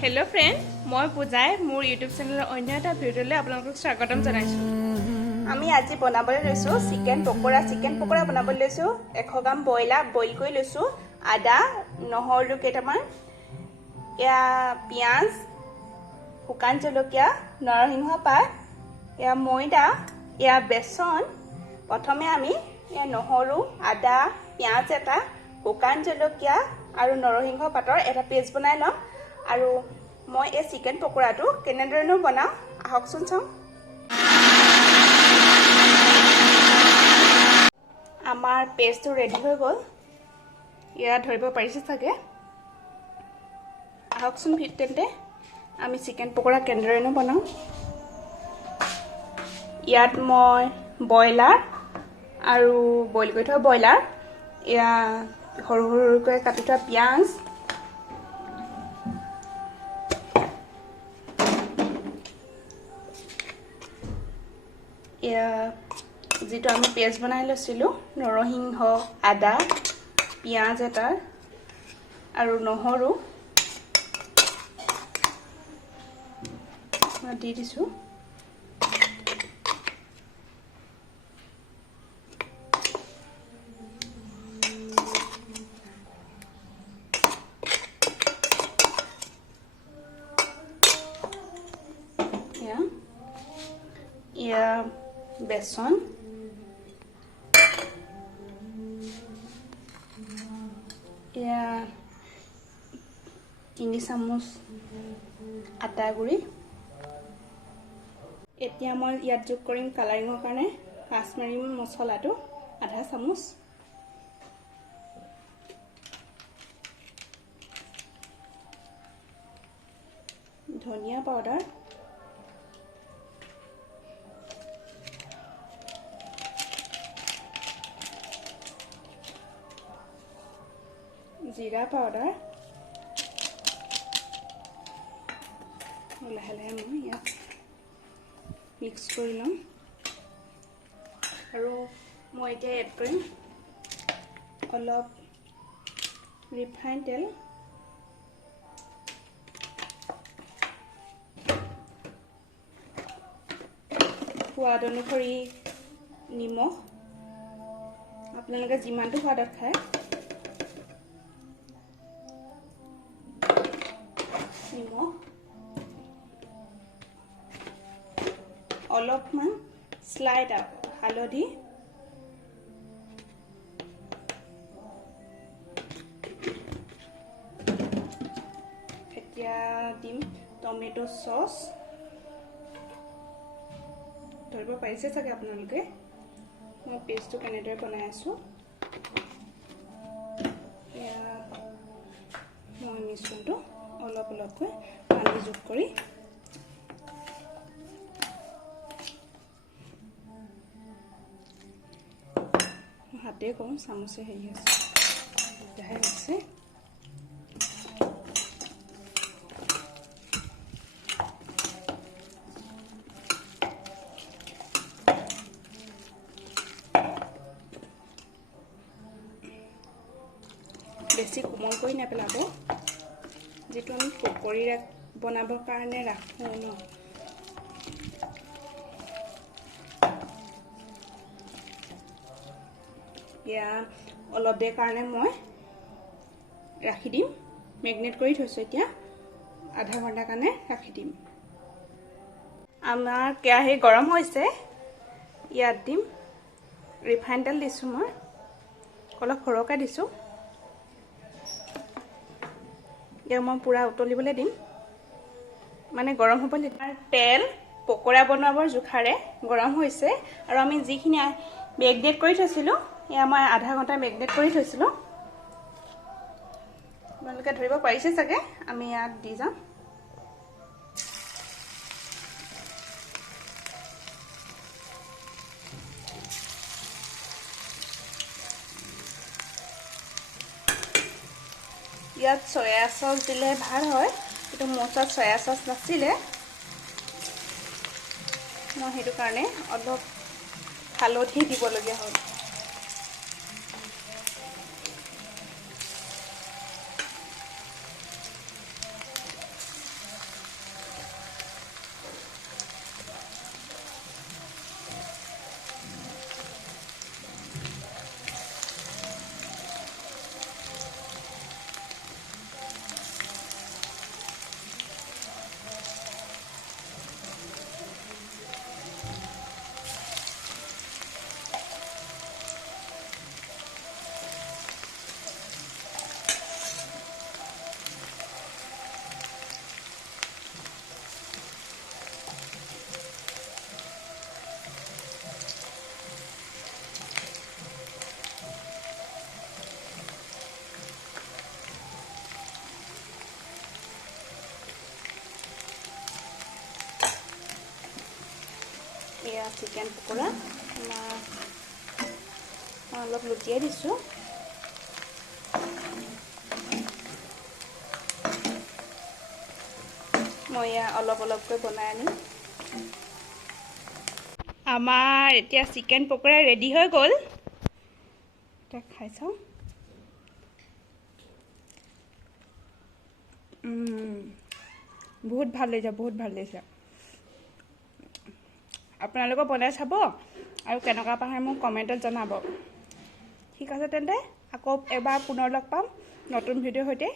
Hello friend मैं पूजाई मोर YouTube channel अन्य एटा भिडिओले आपलोকক स्वागतम जनाइছো আমি আজি বনাবলৈ লৈছো চিকেন পকোৰা বনাবলৈ লৈছো 100 গ্ৰাম বইলাৰ বইল কৰি লৈছো আদা নহৰু কেটামান ইয়া পিয়াজ শুকান জলকীয়া নৰসিংহ পাত ইয়া ময়দা ইয়া বেসন প্ৰথমে আমি ইয়া নহৰু আদা পিয়াজ এটা শুকান জলকীয়া আৰু নৰসিংহ পাতৰ এটা পেষ্ট বনাই লম আৰু মই এই চিকেন পকোৰাটো কেনেদৰেনো বনাও আহকচোন চাওঁ আমাৰ পেষ্টটো ৰেডি হৈ গ'ল ইয়া ধৰিব পাৰিছে চাগে আহকচোন তেন্তে আমি চিকেন পকোৰা কেনেদৰেনো বনাও ইয়াত মই বইলাৰ আৰু বইল কৰি থোৱা বইলাৰ ইয়া সৰু সৰুকৈ কাটি থোৱা পিয়াজ যেটো আমি পেষ্ট বনাই লৈছিলো নৰসিংহ আদা পিয়াজ এটা আৰু নহৰু দি দিছো ইয়া বেসন ইয়া 3 চামুচ আটা গুড়ি এতিয়া মই ইয়াত যোগ কৰিম কালাৰিঙৰ কাৰণে কাশ্মীৰী মছলাটো আধা চামুচ ধনিয়া পাউডাৰ जीरा पाउडर लाहे लाहे मैं इतना मिक्स कर लम और मैं इतना एड कर अलग रिफाइन तेल स्वाद अनुसरी निमख आपलोके जिमानটো स्वादत खाय অলপমান স্লাইড হালধি এতিয়া দিম টমেটো সস ধৰিব পাৰিছে চাগে আপোনালোকে মই পেষ্টটো কেনেদৰে বনাই আছো মই মিশ্ৰণটো অলপ অলপকৈ পানী যোগ কৰি হাতে কম চামুচে হেৰি আছে দেখাই আছে বেছি কোমল কৰি নেপেলাব যেটো আমি পকৰি বনাবৰ কাৰণে ৰাখো ন ইয়া অলপ দেৰ কাৰণে মই ৰাখি দিম মেগনেট কৰি থৈছো এতিয়া আধা ঘণ্টা কাৰণে ৰাখি দিম আমাৰ কেৰাহী গৰম হৈছে ইয়াত দিম ৰিফাইন তেল দিছো মই অলপ সৰহকৈ দিছো ইয়াক মই পুৰা উতলিবলৈ দিম মানে গৰম হ'বলৈ তেল পকোৰা বনাবৰ জোখাৰে গৰম হৈছে আৰু আমি যিখিনি মেগনেট কৰি থৈছিলো ইয়া মই আধা ঘণ্টা মেগনেট কৰি থৈছিলো আপোনালোকে ধৰিব পাৰিছে চাগে আমি ইয়াত দি যাম ইয়াত সয়া সস দিলে ভাল হয় কিন্তু মোৰ ওচৰত সয়া সস নাছিলে মই সেইটো কাৰণে অলপ হালধি দিবলগীয়া হ'ল চিকেন পকোৰা অলপ লুটিয়াই দিছোঁ। মই অলপ অলপকৈ বনাই আনিম। আমাৰ এতিয়া চিকেন পকোৰা ৰেডি হৈ গ'ল। এতিয়া খাই চাওঁ। বহুত ভাল লাগিছে, বহুত ভাল লাগিছে। আপোনালোকে বনাই চাব আৰু কেনেকুৱা পায় মোক কমেণ্টত জনাব। ঠিক আছে তেন্তে আকৌ এবাৰ পুনৰ লগ পাম নতুন ভিডিঅ'ৰ সৈতে।